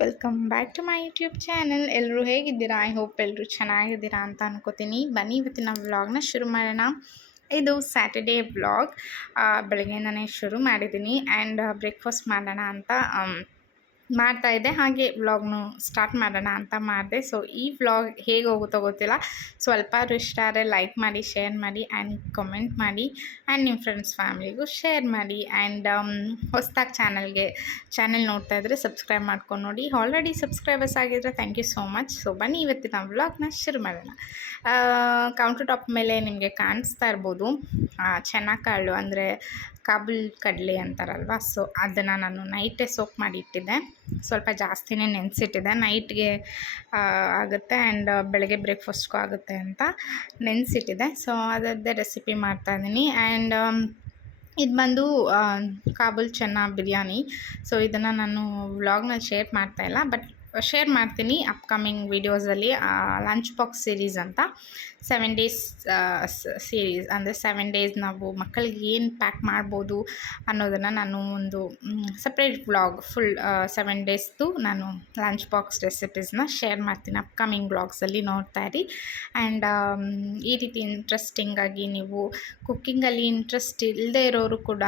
Welcome back to my YouTube channel. ಎಲ್ಲರೂ ಹೇಗಿದ್ದೀರಾ? I hope ಎಲ್ಲರೂ ಚೆನ್ನಾಗಿದ್ದೀರಾ ಅಂತ ಅನ್ಕೋತೀನಿ. ಬನ್ನಿ ಇವತ್ತಿನ ವ್ಲಾಗ್ನ ಶುರು ಮಾಡೋಣ. ಇದು ಸ್ಯಾಟರ್ಡೇ ವ್ಲಾಗ್. ಬೆಳಗ್ಗೆಯಿಂದನೇ ಶುರು ಮಾಡಿದ್ದೀನಿ ಆ್ಯಂಡ್ ಬ್ರೇಕ್ಫಾಸ್ಟ್ ಮಾಡೋಣ ಅಂತ ಮಾಡ್ತಾಯಿದ್ದೆ. ಹಾಗೆ ವ್ಲಾಗ್ನು ಸ್ಟಾರ್ಟ್ ಮಾಡೋಣ ಅಂತ ಮಾಡಿದೆ. ಸೊ ಈ ವ್ಲಾಗ್ ಹೇಗೆ ಹೋಗುತ್ತೋ ಗೊತ್ತಿಲ್ಲ. ಸ್ವಲ್ಪ ಇಷ್ಟ ಆದರೆ ಲೈಕ್ ಮಾಡಿ, ಶೇರ್ ಮಾಡಿ ಆ್ಯಂಡ್ ಕಮೆಂಟ್ ಮಾಡಿ ಆ್ಯಂಡ್ ನಿಮ್ಮ ಫ್ರೆಂಡ್ಸ್ ಫ್ಯಾಮಿಲಿಗೂ ಶೇರ್ ಮಾಡಿ. ಆ್ಯಂಡ್ ಹೊಸದಾಗಿ ಚಾನಲ್ ನೋಡ್ತಾ ಇದ್ದರೆ ಸಬ್ಸ್ಕ್ರೈಬ್ ಮಾಡ್ಕೊಂಡು ನೋಡಿ. ಆಲ್ರೆಡಿ ಸಬ್ಸ್ಕ್ರೈಬರ್ಸ್ ಆಗಿದ್ದರೆ thank you so much. So ಬನ್ನಿ ಇವತ್ತಿನ ವ್ಲಾಗ್ನ ಶುರು ಮಾಡೋಣ. ಕೌಂಟರ್ ಟಾಪ್ ಮೇಲೆ ನಿಮಗೆ ಕಾಣಿಸ್ತಾ ಇರ್ಬೋದು ಚೆನ್ನಕಾಳು ಅಂದರೆ ಕಾಬೂಲ್ ಕಡಲೆ ಅಂತಾರಲ್ವ. ಸೊ ಅದನ್ನು ನಾನು ನೈಟೇ ಸೋಕ್ ಮಾಡಿ ಇಟ್ಟಿದ್ದೆ. ಸ್ವಲ್ಪ ಜಾಸ್ತಿನೇ ನೆನೆಸಿಟ್ಟಿದ್ದೆ. ನೈಟ್ಗೆ ಆಗುತ್ತೆ ಆ್ಯಂಡ್ ಬೆಳಗ್ಗೆ ಬ್ರೇಕ್ಫಾಸ್ಟ್ಗೂ ಆಗುತ್ತೆ ಅಂತ ನೆನೆಸಿಟ್ಟಿದ್ದೆ. ಸೊ ಅದರದ್ದೇ ರೆಸಿಪಿ ಮಾಡ್ತಾಯಿದ್ದೀನಿ. ಆ್ಯಂಡ್ ಇದು ಬಂದು ಕಾಬೂಲ್ ಚೆನ್ನ ಬಿರಿಯಾನಿ. ಸೊ ಇದನ್ನು ನಾನು ವ್ಲಾಗ್ನಲ್ಲಿ ಶೇರ್ ಮಾಡ್ತಾಯಿಲ್ಲ, ಬಟ್ ಶೇರ್ ಮಾಡ್ತೀನಿ ಅಪ್ಕಮಿಂಗ್ ವೀಡಿಯೋಸಲ್ಲಿ. ಲಂಚ್ ಬಾಕ್ಸ್ ಸೀರೀಸ್ ಅಂತ 7 ಡೇಸ್ ಸೀರೀಸ್, ಅಂದರೆ 7 ಡೇಸ್ ನಾವು ಮಕ್ಕಳಿಗೆ ಏನು ಪ್ಯಾಕ್ ಮಾಡ್ಬೋದು ಅನ್ನೋದನ್ನು ನಾನು ಒಂದು ಸಪ್ರೇಟ್ ವ್ಲಾಗ್ ಫುಲ್ 7 ಡೇಸ್ದು ನಾನು ಲಂಚ್ ಬಾಕ್ಸ್ ರೆಸಿಪೀಸ್ನ ಶೇರ್ ಮಾಡ್ತೀನಿ ಅಪ್ಕಮಿಂಗ್ ವ್ಲಾಗ್ಸಲ್ಲಿ. ನೋಡ್ತಾ ಇರಿ. ಆ್ಯಂಡ್ ಈ ರೀತಿ ಇಂಟ್ರೆಸ್ಟಿಂಗಾಗಿ ನೀವು ಕುಕ್ಕಿಂಗಲ್ಲಿ ಇಂಟ್ರೆಸ್ಟ್ ಇಲ್ಲದೆ ಇರೋರು ಕೂಡ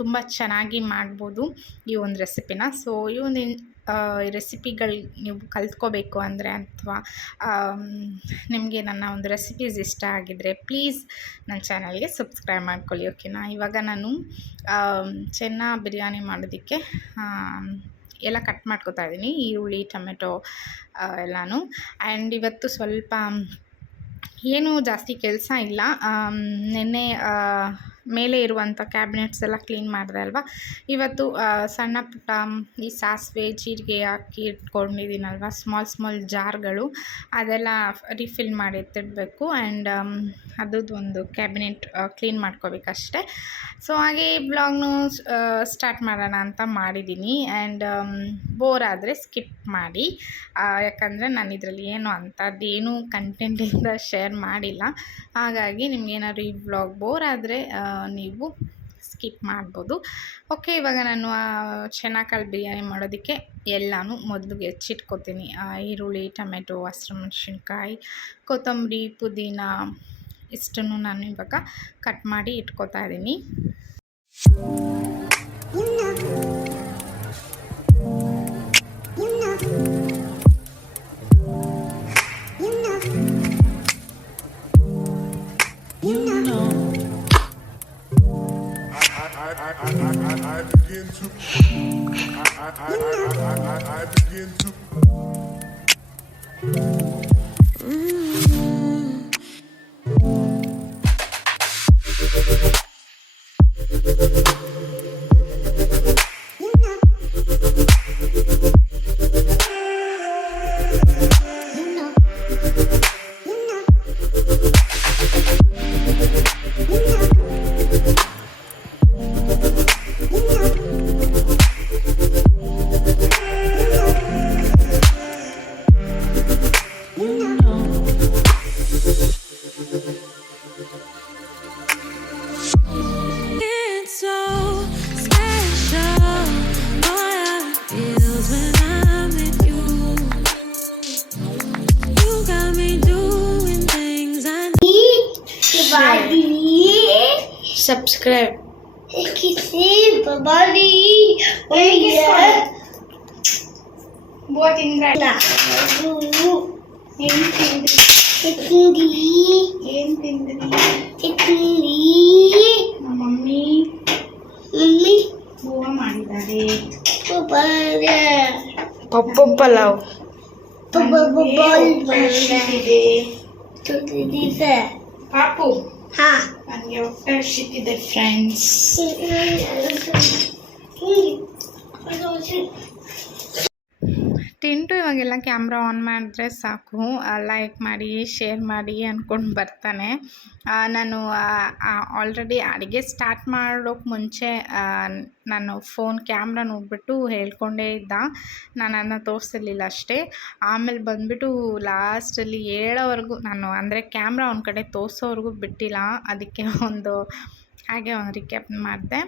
ತುಂಬ ಚೆನ್ನಾಗಿ ಮಾಡ್ಬೋದು ಈ ಒಂದು ರೆಸಿಪಿನ. ಸೊ ಈ ಒಂದು ರೆಸಿಪಿಗಳು ನೀವು ಕಲ್ತ್ಕೋಬೇಕು ಅಂದರೆ ಅಥವಾ ನಿಮಗೆ ನನ್ನ ಒಂದು ರೆಸಿಪೀಸ್ ಇಷ್ಟ ಆಗಿದ್ದರೆ ಪ್ಲೀಸ್ ನನ್ನ ಚಾನಲ್ಗೆ ಸಬ್ಸ್ಕ್ರೈಬ್ ಮಾಡ್ಕೊಳ್ಳಿ, ಓಕೆನಾ. ಇವಾಗ ನಾನು ಚೆನ್ನ ಬಿರಿಯಾನಿ ಮಾಡೋದಕ್ಕೆ ಎಲ್ಲ ಕಟ್ ಮಾಡ್ಕೊತಾ ಇದ್ದೀನಿ, ಈರುಳ್ಳಿ, ಟೊಮೆಟೊ ಎಲ್ಲನೂ. ಆ್ಯಂಡ್ ಇವತ್ತು ಸ್ವಲ್ಪ ಏನೂ ಜಾಸ್ತಿ ಕೆಲಸ ಇಲ್ಲ. ನೆನ್ನೆ ಮೇಲೆ ಇರುವಂಥ ಕ್ಯಾಬಿನೆಟ್ಸ್ ಎಲ್ಲ ಕ್ಲೀನ್ ಮಾಡಿದೆ ಅಲ್ವಾ. ಇವತ್ತು ಸಣ್ಣ ಪುಟ್ಟ ಈ ಸಾಸಿವೆ ಜೀರಿಗೆ ಹಾಕಿ ಇಟ್ಕೊಂಡಿದ್ದೀನಲ್ವ, ಸ್ಮಾಲ್ ಜಾರ್ಗಳು, ಅದೆಲ್ಲ ರಿಫಿಲ್ ಮಾಡಿ ಎತ್ತಿಡಬೇಕು. ಆ್ಯಂಡ್ ಅದರದ್ದು ಒಂದು ಕ್ಯಾಬಿನೆಟ್ ಕ್ಲೀನ್ ಮಾಡ್ಕೋಬೇಕಷ್ಟೆ. ಸೊ ಹಾಗೆ ಬ್ಲಾಗ್ನು ಸ್ಟಾರ್ಟ್ ಮಾಡೋಣ ಅಂತ ಮಾಡಿದ್ದೀನಿ. ಆ್ಯಂಡ್ ಬೋರ್ ಆದರೆ ಸ್ಕಿಪ್ ಮಾಡಿ, ಯಾಕಂದರೆ ನಾನು ಇದರಲ್ಲಿ ಏನು ಅಂಥದ್ದೇನು ಕಂಟೆಂಟಿಂದ ಶೇರ್ ಮಾಡಿಲ್ಲ. ಹಾಗಾಗಿ ನಿಮಗೇನಾದ್ರು ಈ ಬ್ಲಾಗ್ ಬೋರ್ ಆದರೆ ನೀವು ಸ್ಕಿಪ್ ಮಾಡ್ಬೋದು. ಓಕೆ, ಇವಾಗ ನಾನು ಚೆನ್ನಕಾಳು ಬಿರಿಯಾನಿ ಮಾಡೋದಕ್ಕೆ ಎಲ್ಲನೂ ಮೊದಲಿಗೆ ಹೆಚ್ಚಿಟ್ಕೊತೀನಿ. ಈರುಳ್ಳಿ, ಟೊಮೆಟೊ, ಹಸಿಮೆಣಸಿನ್ಕಾಯಿ, ಕೊತ್ತಂಬರಿ, ಪುದೀನ ಇಷ್ಟನ್ನು ನಾನು ಇವಾಗ ಕಟ್ ಮಾಡಿ ಇಟ್ಕೊತಾ ಇದ್ದೀನಿ. Subscribe. What in that? Mummy Goa ಮಾಡಿದ್ದಾರೆ. ಪಪ್ಪು ಪಲಾವ್ ಪಾಪು ನನಗೆ ಹೊಟ್ಟೆ ಹಸಿತಿದೆ ಫ್ರೆಂಡ್ಸ್. ಟಿಂಟು ಇವಾಗೆಲ್ಲ ಕ್ಯಾಮ್ರಾ ಆನ್ ಮಾಡಿದ್ರೆ ಸಾಕು, ಲೈಕ್ ಮಾಡಿ ಶೇರ್ ಮಾಡಿ ಅಂದ್ಕೊಂಡು ಬರ್ತಾನೆ. ನಾನು ಆಲ್ರೆಡಿ ಅಡುಗೆ ಸ್ಟಾರ್ಟ್ ಮಾಡೋಕ್ಕೆ ಮುಂಚೆ ನಾನು ಫೋನ್ ಕ್ಯಾಮ್ರಾ ನೋಡಿಬಿಟ್ಟು ಹೇಳ್ಕೊಂಡೇ ಇದ್ದ. ನಾನು ಅದನ್ನ ತೋರಿಸಿರ್ಲಿಲ್ಲ ಅಷ್ಟೇ. ಆಮೇಲೆ ಬಂದುಬಿಟ್ಟು ಲಾಸ್ಟಲ್ಲಿ ಹೇಳೋವರೆಗೂ ನಾನು ಅಂದರೆ ಕ್ಯಾಮ್ರಾ ಒಂದು ಕಡೆ ತೋರಿಸೋವರೆಗೂ ಬಿಟ್ಟಿಲ್ಲ. ಅದಕ್ಕೆ ಒಂದು ಹಾಗೆ ಒಂದು ರಿಕ್ಯಾಪ್ ಮಾಡಿದೆ.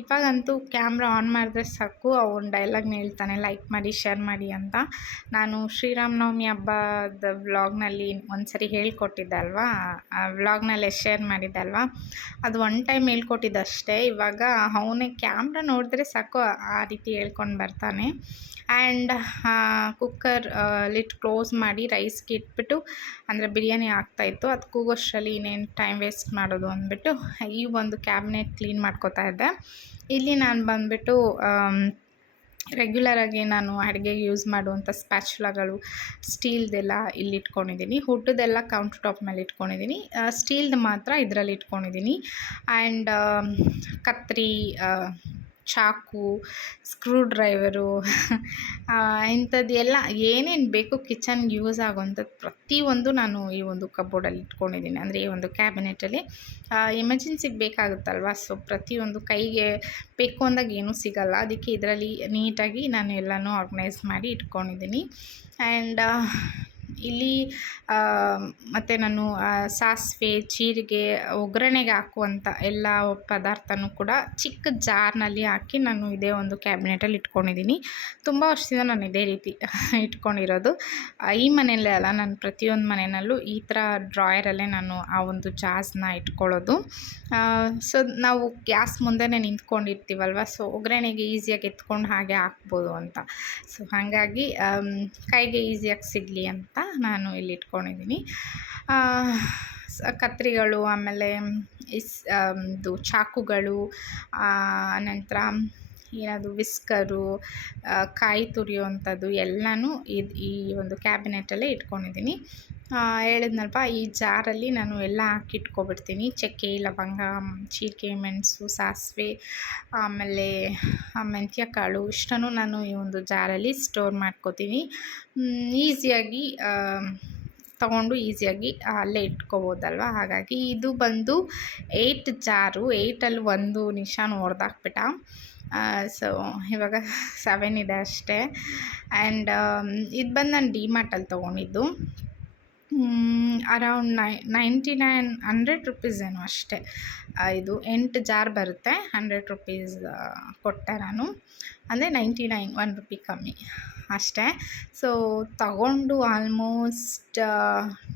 ಇವಾಗಂತೂ ಕ್ಯಾಮ್ರಾ ಆನ್ ಮಾಡಿದ್ರೆ ಸಾಕು ಅವ್ನು ಡೈಲಾಗ್ನ ಹೇಳ್ತಾನೆ, ಲೈಕ್ ಮಾಡಿ ಶೇರ್ ಮಾಡಿ ಅಂತ. ನಾನು ಶ್ರೀರಾಮನವಮಿ ಹಬ್ಬದ ವ್ಲಾಗ್ನಲ್ಲಿ ಒಂದು ಸರಿ ಹೇಳ್ಕೊಟ್ಟಿದ್ದೆ ಅಲ್ವಾ, ಆ ವ್ಲಾಗ್ನಲ್ಲೇ ಶೇರ್ ಮಾಡಿದ್ದೆ ಅಲ್ವಾ, ಅದು ಒನ್ ಟೈಮ್ ಹೇಳ್ಕೊಟ್ಟಿದ್ದಷ್ಟೇ. ಇವಾಗ ಅವನೇ ಕ್ಯಾಮ್ರಾ ನೋಡಿದ್ರೆ ಸಾಕು ಆ ರೀತಿ ಹೇಳ್ಕೊಂಡು ಬರ್ತಾನೆ. ಆ್ಯಂಡ್ ಕುಕ್ಕರ್ ಲಿಡ್ ಕ್ಲೋಸ್ ಮಾಡಿ ರೈಸ್ಗೆ ಇಟ್ಬಿಟ್ಟು, ಅಂದರೆ ಬಿರಿಯಾನಿ ಆಗ್ತಾಯಿತ್ತು, ಅದು ಕೂಗೋಷ್ಟರಲ್ಲಿ ಇನ್ನೇನು ಟೈಮ್ ವೇಸ್ಟ್ ಮಾಡೋದು ಅಂದ್ಬಿಟ್ಟು ಈ ಒಂದು ಕ್ಯಾಬಿನೆಟ್ ಕ್ಲೀನ್ ಮಾಡ್ಕೋತಾ ಇದ್ದೆ. ಇಲ್ಲಿ ನಾನು ಬಂದುಬಿಟ್ಟು ರೆಗ್ಯುಲರಾಗಿ ನಾನು ಅಡುಗೆಗೆ ಯೂಸ್ ಮಾಡುವಂಥ ಸ್ಪ್ಯಾಚುಲಾಗಳು ಸ್ಟೀಲ್ದೆಲ್ಲ ಇಲ್ಲಿ ಇಟ್ಕೊಂಡಿದ್ದೀನಿ. ಹುಡ್ಡದೆಲ್ಲ ಕೌಂಟರ್ ಟಾಪ್ ಮೇಲೆ ಇಟ್ಕೊಂಡಿದ್ದೀನಿ, ಸ್ಟೀಲ್ದು ಮಾತ್ರ ಇದರಲ್ಲಿ ಇಟ್ಕೊಂಡಿದ್ದೀನಿ. ಆ್ಯಂಡ್ ಕತ್ರಿ, ಚಾಕು, ಸ್ಕ್ರೂ ಡ್ರೈವರು ಇಂಥದ್ದು ಎಲ್ಲ ಏನೇನು ಬೇಕು ಕಿಚನ್ಗೆ ಯೂಸ್ ಆಗೋವಂಥದ್ದು ಪ್ರತಿಯೊಂದು ನಾನು ಈ ಒಂದು ಕಬೋರ್ಡಲ್ಲಿ ಇಟ್ಕೊಂಡಿದ್ದೀನಿ, ಅಂದರೆ ಈ ಒಂದು ಕ್ಯಾಬಿನೆಟಲ್ಲಿ. ಎಮರ್ಜೆನ್ಸಿಗೆ ಬೇಕಾಗುತ್ತಲ್ವ, ಸೊ ಪ್ರತಿಯೊಂದು ಕೈಗೆ ಬೇಕು ಅಂದಾಗ ಏನೂ ಸಿಗಲ್ಲ, ಅದಕ್ಕೆ ಇದರಲ್ಲಿ ನೀಟಾಗಿ ನಾನು ಎಲ್ಲನೂ ಆರ್ಗನೈಸ್ ಮಾಡಿ ಇಟ್ಕೊಂಡಿದ್ದೀನಿ. ಆ್ಯಂಡ್ ಇಲ್ಲಿ ಮತ್ತು ನಾನು ಸಾಸಿವೆ, ಜೀರಿಗೆ, ಒಗ್ಗರಣೆಗೆ ಹಾಕುವಂಥ ಎಲ್ಲ ಪದಾರ್ಥನೂ ಕೂಡ ಚಿಕ್ಕ ಜಾರ್ನಲ್ಲಿ ಹಾಕಿ ನಾನು ಇದೇ ಒಂದು ಕ್ಯಾಬಿನೆಟಲ್ಲಿ ಇಟ್ಕೊಂಡಿದ್ದೀನಿ. ತುಂಬ ವರ್ಷದಿಂದ ನಾನು ಇದೇ ರೀತಿ ಇಟ್ಕೊಂಡಿರೋದು. ಈ ಮನೆಯಲ್ಲೇ ಅಲ್ಲ, ನಾನು ಪ್ರತಿಯೊಂದು ಮನೆಯಲ್ಲೂ ಈ ಥರ ಡ್ರಾಯರಲ್ಲೇ ನಾನು ಆ ಒಂದು ಜಾರ್ಸ್ನ ಇಟ್ಕೊಳ್ಳೋದು. ಸೊ ನಾವು ಗ್ಯಾಸ್ ಮುಂದೆನೇ ನಿಂತ್ಕೊಂಡಿರ್ತೀವಲ್ವ, ಸೊ ಒಗ್ಗರಣೆಗೆ ಈಸಿಯಾಗಿ ಎತ್ಕೊಂಡು ಹಾಗೆ ಹಾಕ್ಬೋದು ಅಂತ. ಸೊ ಹಾಗಾಗಿ ಕೈಗೆ ಈಸಿಯಾಗಿ ಸಿಗಲಿ ಅಂತ ನಾನು ಇಲ್ಲಿ ಇಟ್ಕೊಂಡಿದ್ದೀನಿ. ಕತ್ರಿಗಳು, ಆಮೇಲೆ ಇದು ಚಾಕುಗಳು, ನಂತರ ಏನದು ವಿಸ್ಕರು, ಕಾಯಿ ತುರಿಯುವಂಥದ್ದು ಎಲ್ಲನೂ ಈ ಒಂದು ಕ್ಯಾಬಿನೆಟಲ್ಲೇ ಇಟ್ಕೊಂಡಿದ್ದೀನಿ. ಹೇಳಿದ್ನಲ್ವ, ಈ ಜಾರಲ್ಲಿ ನಾನು ಎಲ್ಲ ಹಾಕಿ ಇಟ್ಕೊಬಿಡ್ತೀನಿ. ಚಕ್ಕೆ, ಲವಂಗ, ಜೀರಿಗೆ, ಮೆಣಸು, ಸಾಸಿವೆ, ಆಮೇಲೆ ಮೆಂತ್ಯ ಕಾಳು ಇಷ್ಟನ್ನು ನಾನು ಈ ಒಂದು ಜಾರಲ್ಲಿ ಸ್ಟೋರ್ ಮಾಡ್ಕೋತೀನಿ. ಈಸಿಯಾಗಿ ತೊಗೊಂಡು ಈಸಿಯಾಗಿ ಅಲ್ಲೇ ಇಟ್ಕೋಬೋದಲ್ವ. ಹಾಗಾಗಿ ಇದು ಬಂದು 8 ಜಾರು, 8ಅಲ್ಲಿ ಒಂದು ನಿಶಾನ್ ಹೊಡೆದಾಕ್ಬಿಟ್ಟ. ಸೊ ಇವಾಗ 7 ಇದೆ ಅಷ್ಟೇ. ಆ್ಯಂಡ್ ಇದು ಬಂದು ನಾನು ಡಿಮಾರ್ಟಲ್ಲಿ ತೊಗೊಂಡಿದ್ದು. ಅರೌಂಡ್ 100 ರುಪೀಸ್ ಏನೋ ಅಷ್ಟೇ. ಇದು 8 ಜಾರ್ ಬರುತ್ತೆ, 100 ರುಪೀಸ್ ಕೊಟ್ಟೆ ನಾನು, ಅಂದರೆ 99, 1 ರೂಪಿ ಕಮ್ಮಿ ಅಷ್ಟೇ. ಸೊ ತಗೊಂಡು ಆಲ್ಮೋಸ್ಟ್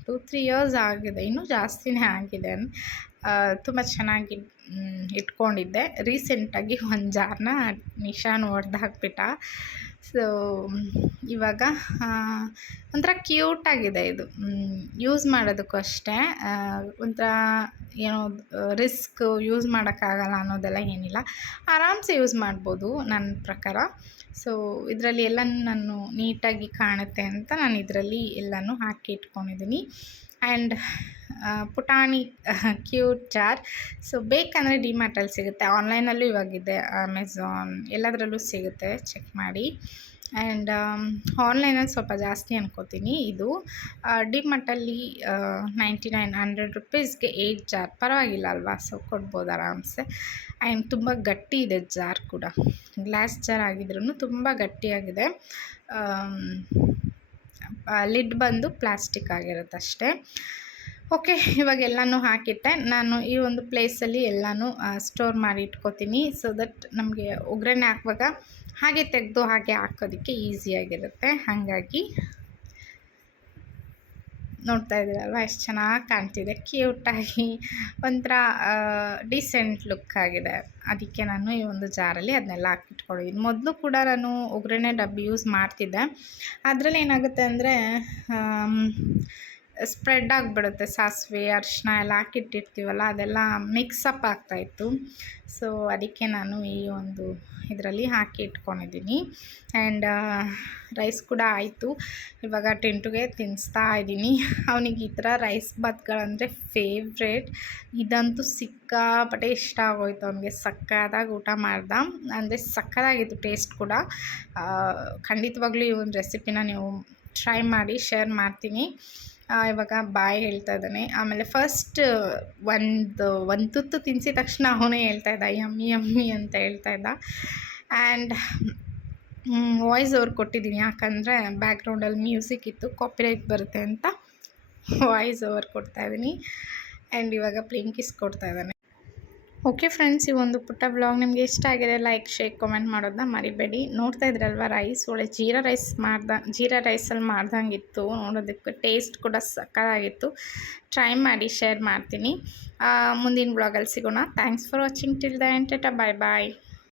2-3 ಇಯರ್ಸ್ ಆಗಿದೆ, ಇನ್ನೂ ಜಾಸ್ತಿನೇ ಆಗಿದೆ. ತುಂಬ ಚೆನ್ನಾಗಿ ಇಟ್ಕೊಂಡಿದ್ದೆ. ರೀಸೆಂಟಾಗಿ ಒಂದು ಜಾರನ್ನ ನಿಶಾನ್ ಹೊಡೆದಾಕ್ಬಿಟ್ಟ. ಸೊ ಇವಾಗ ಒಂಥರ ಕ್ಯೂಟಾಗಿದೆ ಇದು, ಯೂಸ್ ಮಾಡೋದಕ್ಕೂ ಅಷ್ಟೇ. ಒಂಥರ ಏನೋ ರಿಸ್ಕ್, ಯೂಸ್ ಮಾಡೋಕ್ಕಾಗಲ್ಲ ಅನ್ನೋದೆಲ್ಲ ಏನಿಲ್ಲ, ಆರಾಮ್ಸೆ ಯೂಸ್ ಮಾಡ್ಬೋದು ನನ್ನ ಪ್ರಕಾರ. ಸೊ ಇದರಲ್ಲಿ ಎಲ್ಲನೂ ನಾನು ನೀಟಾಗಿ ಕಾಣುತ್ತೆ ಅಂತ ನಾನು ಇದರಲ್ಲಿ ಎಲ್ಲನೂ ಹಾಕಿ ಇಟ್ಕೊಂಡಿದ್ದೀನಿ. ಆ್ಯಂಡ್ ಪುಟಾಣಿ ಕ್ಯೂಟ್ ಜಾರ್. ಸೊ ಬೇಕಂದರೆ ಡಿಮಾರ್ಟಲ್ಲಿ ಸಿಗುತ್ತೆ, ಆನ್ಲೈನಲ್ಲೂ ಇವಾಗಿದೆ, ಅಮೆಝಾನ್ ಎಲ್ಲದರಲ್ಲೂ ಸಿಗುತ್ತೆ, ಚೆಕ್ ಮಾಡಿ. ಆ್ಯಂಡ್ ಆನ್ಲೈನಲ್ಲಿ ಸ್ವಲ್ಪ ಜಾಸ್ತಿ ಅನ್ಕೋತೀನಿ. ಇದು ಡಿಮಾರ್ಟಲ್ಲಿ 99, 100 ರುಪೀಸ್ಗೆ 8 ಜಾರ್, ಪರವಾಗಿಲ್ಲ ಅಲ್ವಾ, ಸೊ ಕೊಡ್ಬೋದು ಆರಾಮ್ಸೆ. ಆ್ಯಂಡ್ ತುಂಬ ಗಟ್ಟಿ ಇದೆ ಜಾರ್ ಕೂಡ, ಗ್ಲಾಸ್ ಜಾರ್ ಆಗಿದ್ರೂ ತುಂಬ ಗಟ್ಟಿಯಾಗಿದೆ. ಲಿಡ್ ಬಂದು ಪ್ಲಾಸ್ಟಿಕ್ ಆಗಿರುತ್ತೆ ಅಷ್ಟೇ. ಓಕೆ, ಇವಾಗ ಎಲ್ಲನೂ ಹಾಕಿಟ್ಟೆ. ನಾನು ಈ ಒಂದು ಪ್ಲೇಸಲ್ಲಿ ಎಲ್ಲನೂ ಸ್ಟೋರ್ ಮಾಡಿ ಇಟ್ಕೋತೀನಿ, ಸೊ ದಟ್ ನಮಗೆ ಒಗ್ಗರಣೆ ಹಾಕುವಾಗ ಹಾಗೆ ತೆಗೆದು ಹಾಗೆ ಹಾಕೋದಕ್ಕೆ ಈಸಿಯಾಗಿರುತ್ತೆ. ಹಾಗಾಗಿ ನೋಡ್ತಾ ಇದ್ದೀರಲ್ವ ಎಷ್ಟು ಚೆನ್ನಾಗಿ ಕಾಣ್ತಿದೆ, ಕ್ಯೂಟಾಗಿ ಒಂಥರ ಡಿಸೆಂಟ್ ಲುಕ್ ಆಗಿದೆ. ಅದಕ್ಕೆ ನಾನು ಈ ಒಂದು ಜಾರಲ್ಲಿ ಅದನ್ನೆಲ್ಲ ಹಾಕಿಟ್ಕೊಂಡಿದ್ದೀನಿ. ಮೊದಲು ಕೂಡ ನಾನು ಒಗ್ಗರಣೆ ಡಬ್ಬಿ ಯೂಸ್ ಮಾಡ್ತಿದ್ದೆ, ಅದರಲ್ಲಿ ಏನಾಗುತ್ತೆ ಅಂದರೆ ಸ್ಪ್ರೆಡ್ ಆಗಿಬಿಡುತ್ತೆ, ಸಾಸಿವೆ, ಅರಿಶಿನ ಎಲ್ಲ ಹಾಕಿಟ್ಟಿರ್ತೀವಲ್ಲ, ಅದೆಲ್ಲ ಮಿಕ್ಸಪ್ ಆಗ್ತಾಯಿತ್ತು. ಸೊ ಅದಕ್ಕೆ ನಾನು ಈ ಒಂದು ಇದರಲ್ಲಿ ಹಾಕಿ ಇಟ್ಕೊಂಡಿದ್ದೀನಿ. ಆ್ಯಂಡ್ ರೈಸ್ ಕೂಡ ಆಯಿತು. ಇವಾಗ ಟಿಂಟುಗೆ ತಿನ್ನಿಸ್ತಾ ಇದ್ದೀನಿ. ಅವನಿಗೆ ಈ ಥರ ರೈಸ್ ಬಾತ್ಗಳಂದರೆ ಫೇವ್ರೇಟ್. ಇದಂತೂ ಸಿಕ್ಕಾಪಟ್ಟೆ ಇಷ್ಟ ಆಗೋಯ್ತು ಅವನಿಗೆ, ಸಕ್ಕತ್ತಾಗಿ ಊಟ ಮಾಡ್ದ, ಅಂದರೆ ಸಕ್ಕತ್ತಾಗಿತ್ತು ಟೇಸ್ಟ್ ಕೂಡ. ಖಂಡಿತವಾಗ್ಲೂ ಈ ಒಂದು ರೆಸಿಪಿನ ನೀವು ಟ್ರೈ ಮಾಡಿ, ಶೇರ್ ಮಾಡ್ತೀನಿ. ಇವಾಗ ಬಾಯ್ ಹೇಳ್ತಾ ಇದ್ದಾನೆ. ಆಮೇಲೆ ಫಸ್ಟ್ ಒಂದು ತುತ್ತು ತಿನ್ನಿಸಿದ ತಕ್ಷಣ ಅವನೇ ಹೇಳ್ತಾ ಇದ್ದ ಯಮ್ಮಿ ಯಮ್ಮಿ ಅಂತ ಹೇಳ್ತಾ ಇದ್ದ. ಆ್ಯಂಡ್ ವಾಯ್ಸ್ ಓವರ್ ಕೊಟ್ಟಿದ್ದೀನಿ, ಯಾಕಂದರೆ ಬ್ಯಾಕ್ಗ್ರೌಂಡಲ್ಲಿ ಮ್ಯೂಸಿಕ್ ಇತ್ತು, ಕಾಪಿರೈಟ್ ಬರುತ್ತೆ ಅಂತ ವಾಯ್ಸ್ ಓವರ್ ಕೊಡ್ತಾಯಿದ್ದೀನಿ. ಆ್ಯಂಡ್ ಇವಾಗ ಪ್ಲೇನ್ ಕಿಸ್ ಕೊಡ್ತಾ ಇದ್ದಾನೆ. ಓಕೆ ಫ್ರೆಂಡ್ಸ್, ಈ ಒಂದು ಪುಟ್ಟ ವ್ಲಾಗ್ ನಿಮಗೆ ಇಷ್ಟ ಆಗಿದೆ, ಲೈಕ್ ಶೇರ್ ಕಮೆಂಟ್ ಮಾಡೋದನ್ನ ಮರಿಬೇಡಿ. ನೋಡ್ತಾ ಇದ್ರಲ್ವ ರೈಸ್, ಒಳ್ಳೆ ಜೀರಾ ರೈಸಲ್ಲಿ ಮಾಡ್ದಂಗಿತ್ತು. ನೋಡೋದಕ್ಕೆ ಟೇಸ್ಟ್ ಕೂಡ ಸಕ್ಕತ್ತಾಗಿತ್ತು. ಟ್ರೈ ಮಾಡಿ, ಶೇರ್ ಮಾಡ್ತೀನಿ. ಮುಂದಿನ ವ್ಲಾಗಲ್ಲಿ ಸಿಗೋಣ. Thanks for watching till the end. Tata, bye bye.